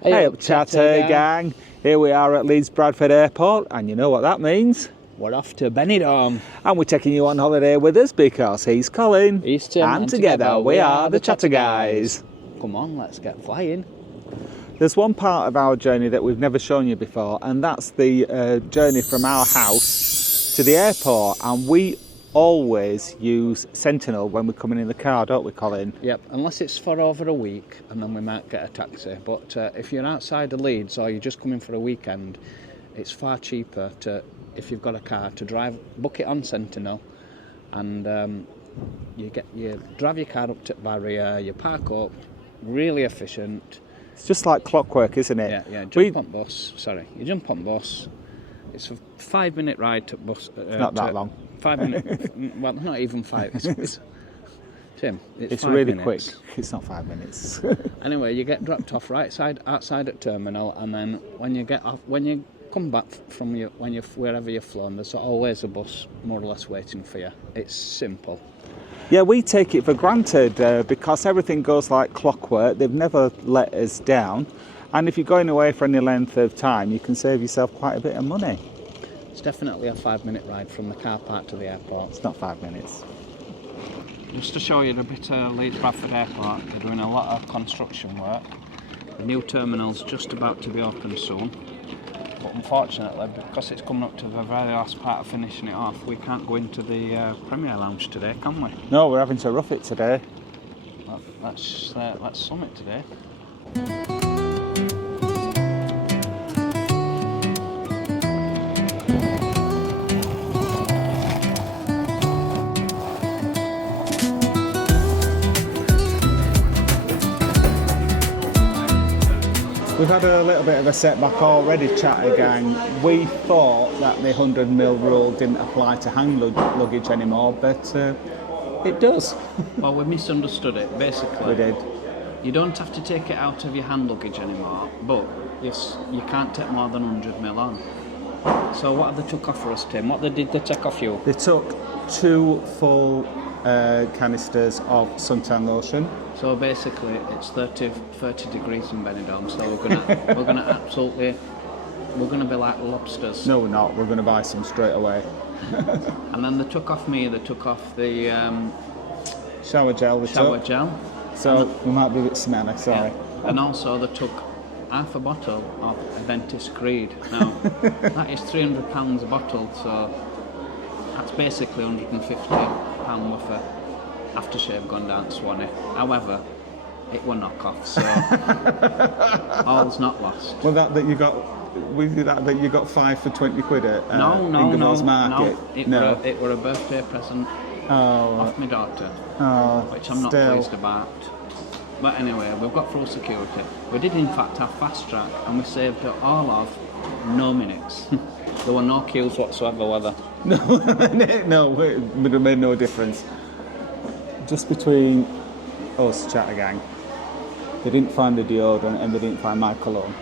Hey up, chatter gang. Here we are at Leeds Bradford Airport, and you know what that means? We're off to BENIDORM. And we're taking you on holiday with us because he's Colin. He's Tim. And together we are the Chatter Guys. Come on, let's get flying. There's one part of our journey that we've never shown you before, and that's the journey from our house to the airport. And we always use Sentinel when we're coming in the car, don't we, Colin? Yep, unless it's for over a week, and then we might get a taxi. But if you're outside of Leeds or you're just coming for a weekend, it's far cheaper to, if you've got a car, to book it on Sentinel, and you drive your car up to the barrier, you park up, really efficient. It's just like clockwork, isn't it? Yeah. You jump on bus. It's a 5-minute ride to bus. Not that long. 5 minutes. Well, not even 5. Tim, it's 5 really minutes. quick. It's not 5 minutes. Anyway, you get dropped off outside at terminal, and then when you come back from wherever you've flown, there's always a bus more or less waiting for you. It's simple. Yeah, we take it for granted because everything goes like clockwork. They've never let us down. And if you're going away for any length of time, you can save yourself quite a bit of money. It's definitely a 5-minute ride from the car park to the airport. It's not 5 minutes. Just to show you the bit of Leeds Bradford Airport, they're doing a lot of construction work. The new terminal's just about to be open soon. But unfortunately, because it's coming up to the very last part of finishing it off, we can't go into the Premier Lounge today, can we? No, we're having to rough it today. Well, let's summit today. We've had a little bit of a setback already, Chatter Gang. We thought that the 100mm rule didn't apply to hand luggage anymore, but it does. Well, we misunderstood it, basically. We did. You don't have to take it out of your hand luggage anymore, but you can't take more than 100mm on. So what have they took off for us, Tim? What did they take off you? They took 2 full canisters of suntan lotion. So basically, it's 30 degrees in BENIDORM. So we're gonna be like lobsters. No, we're not. We're gonna buy some straight away. And then they took off the shower gel. Gel. So we might be a bit smelly. Sorry. Yeah. And also they took half a bottle of Aventis Creed. Now that is £300 a bottle. So that's basically £150 worth of aftershave gone down to Swanee. However, it were knockoff, so all's not lost. Well, that you got 5 for 20 quid at no, Market. It were a birthday present off my daughter, which I'm not pleased about. But anyway, we've got full security. We did in fact have fast track, and we saved all of no minutes. There were no queues whatsoever, were there? No, it would have made no difference. Just between us, Chatter Gang, they didn't find the deodorant and they didn't find my cologne.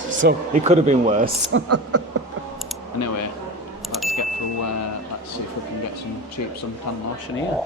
So it could have been worse. Anyway, let's get through, let's see if we can get some cheap suntan lotion here.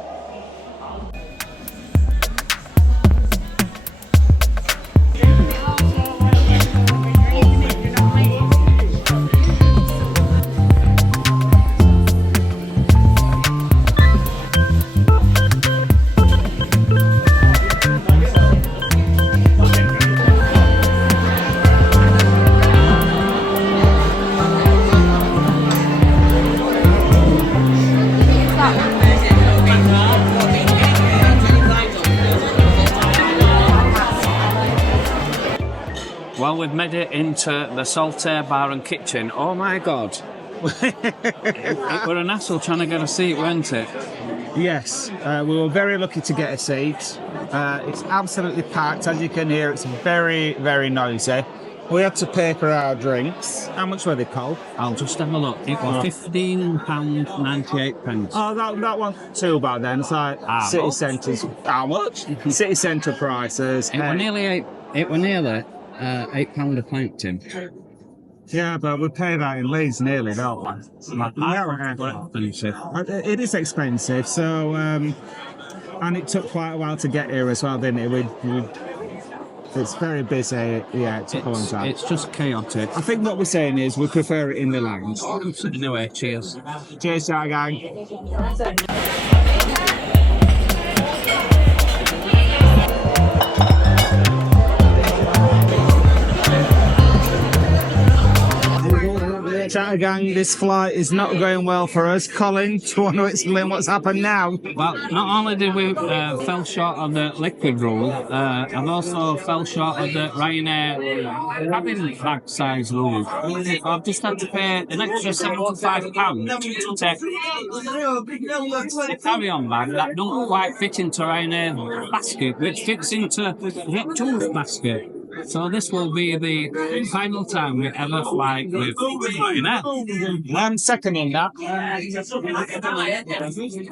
Well, we've made it into the Saltaire Bar and Kitchen. Oh my God. It were an hassle trying to get a seat, weren't it? Yes, we were very lucky to get a seat. It's absolutely packed, as you can hear. It's very, very noisy. We had to pay for our drinks. How much were they, Cole? I'll just have a look. It was £15.98. Oh, that wasn't too bad then. It's like city centres. How much? City centre prices. It were nearly £8 a pint, Tim. Yeah, but we pay that in Leeds nearly, don't we? It is expensive, so and it took quite a while to get here as well, didn't it? It's very busy. Yeah, it took a long time. It's just chaotic. I think what we're saying is we prefer it in the lounge. Anyway, cheers. Cheers, chat gang. Chatter gang, this flight is not going well for us. Colin, do you want to explain what's happened now? Well, not only did we fell short of the liquid rule, I've also fell short of the Ryanair cabin bag size rule. I've just had to pay an extra £75 to take a carry-on bag that don't quite fit into Ryanair basket, which fits into the tooth basket. So this will be the final time we ever fly with Ryanair. I'm seconding that.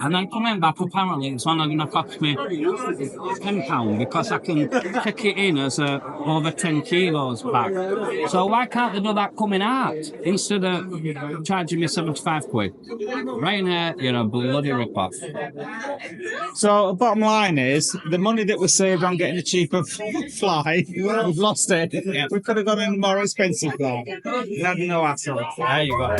And then coming back, apparently it's only going to cost me £10 because I can take it in as a over 10 kilos bag. So why can't they do that coming out instead of charging me 75 quid? Ryanair, you're a bloody rip-off. So, bottom line is, the money that was saved on getting a cheaper flight, we've lost it. Yeah. We could have got a more expensive flight. We had no hassle. There you go.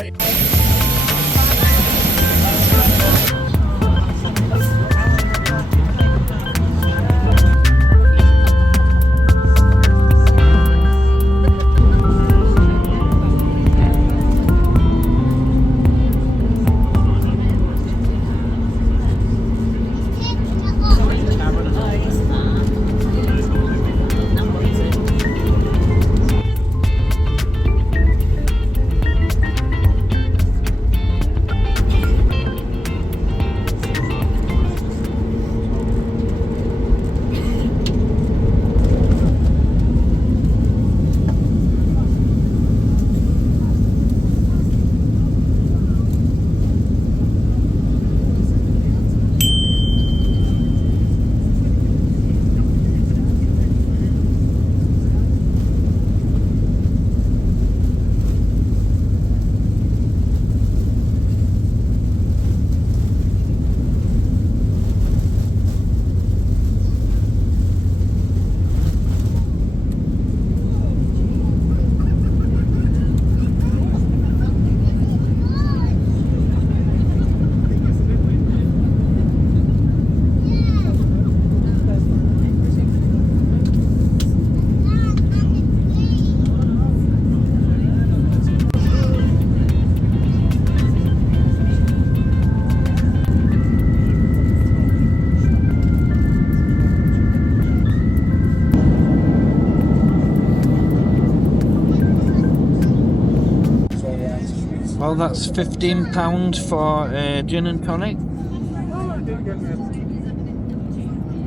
Well, that's £15 for a gin and tonic,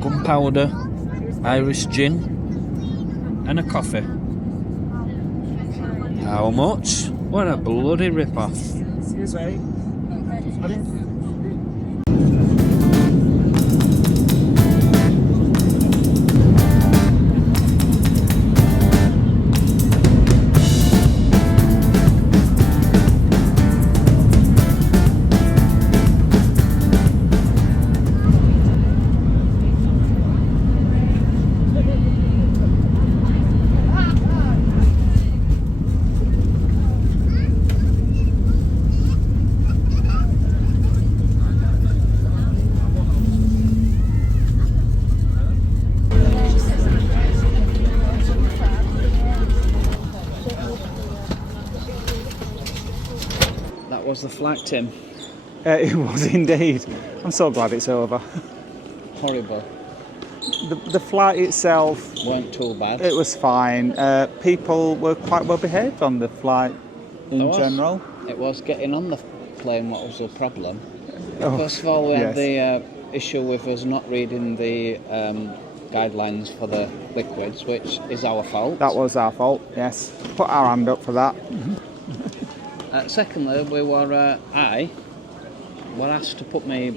gunpowder, Irish gin, and a coffee. How much? What a bloody rip-off. Excuse me. Was the flight, Tim? It was indeed. I'm so glad it's over. Horrible. The flight itself Weren't too bad. It was fine. People were quite well behaved on the flight in general. It was getting on the plane what was the problem. Oh, First of all, we yes. had the issue with us not reading the guidelines for the liquids, which is our fault. That was our fault, yes. Put our hand up for that. Secondly, we were I were asked to put my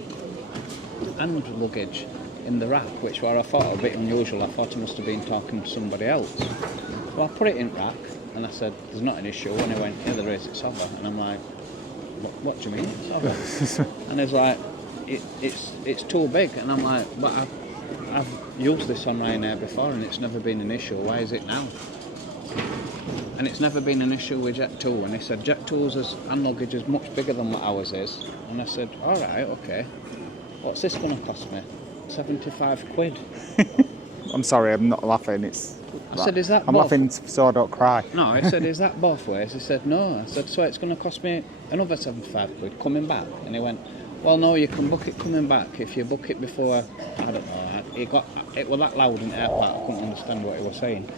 hand luggage in the rack, which I thought a bit unusual. I thought I must have been talking to somebody else. So I put it in rack, and I said, "There's not an issue." And he went, "Yeah, there is. It's over." And I'm like, "What do you mean it's over?" And he's like, "It's too big." And I'm like, "But I've used this on Ryanair before and it's never been an issue. Why is it now? And it's never been an issue with Jet2. And he said Jet2's hand luggage is much bigger than what ours is. And I said, all right, okay. What's this going to cost me? 75 quid. I'm sorry, I'm not laughing. It's. I said, is that I'm both? laughing so I don't cry. No, I said, is that both ways? He said, no. I said, so it's going to cost me another 75 quid coming back? And he went, well, no, you can book it coming back if you book it before. I don't know. It was that loud in the airport, I couldn't understand what he was saying.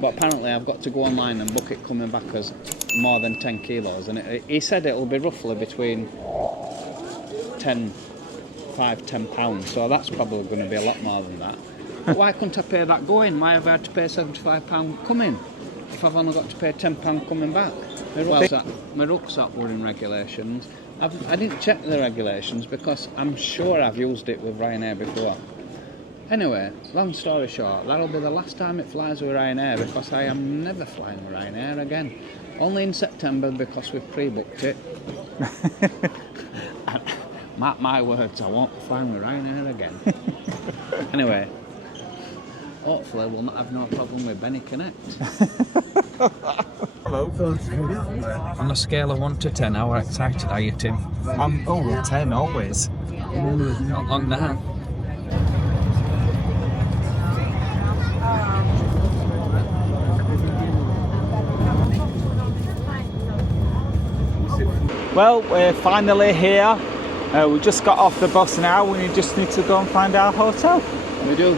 But apparently I've got to go online and book it coming back as more than 10 kilos. And he said it'll be roughly between 10 pounds. So that's probably going to be a lot more than that. But why couldn't I pay that going? Why have I had to pay £75 coming if I've only got to pay £10 coming back? My rucksack were in regulations. I didn't check the regulations because I'm sure I've used it with Ryanair before. Anyway, long story short, that'll be the last time it flies with Ryanair because I am never flying with Ryanair again. Only in September because we've pre-booked it. Mark my words, I won't be flying with Ryanair again. Anyway, hopefully we'll not have no problem with Benny Connect. Hello. On a scale of 1 to 10, how excited are you, Tim? I'm 10 always. Not long now. Well, we're finally here. We just got off the bus now. We just need to go and find our hotel. We do.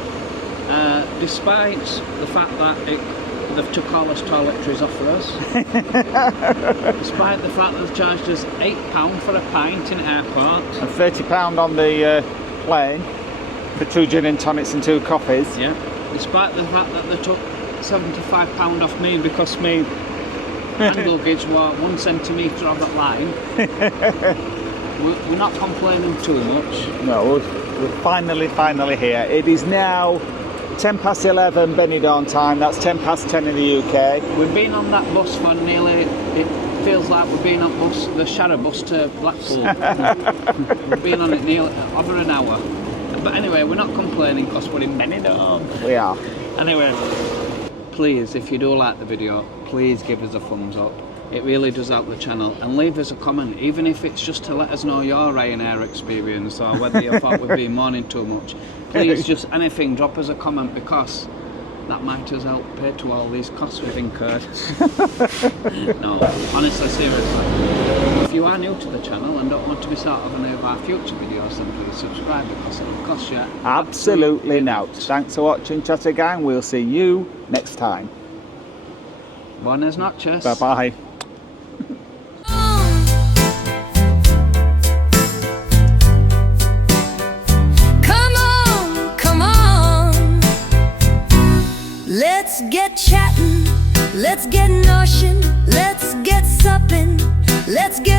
Despite the fact that they've took all us toiletries off for us, despite the fact that they've charged us £8 for a pint in airport, And £30 on the plane for 2 gin and tonics and 2 coffees. yeah. Despite the fact that they took £75 off me because me hand luggage were 1 centimetre of that line, we're not complaining too much. No, we're finally here. It is now 11:10 Benidorm time. That's 10:10 in the UK. We've been on that bus for nearly, it feels like we've been on the Shara bus to Blackpool. We've been on it nearly over an hour. But anyway, we're not complaining because we're in Benidorm. We are. Anyway, please, if you do like the video, please give us a thumbs up. It really does help the channel, and leave us a comment, even if it's just to let us know your Ryanair experience or whether you thought we've been mourning too much. Please, just anything, drop us a comment because that might just help pay to all these costs we've incurred. No, honestly, seriously. If you are new to the channel and don't want to miss out on any of our future videos, then please subscribe because it'll cost you Absolutely not. Thanks for watching, Chatter Gang. We'll see you next time. Buenas noches. Bye bye. Let's get chatting, let's get noshing, let's get supping, let's get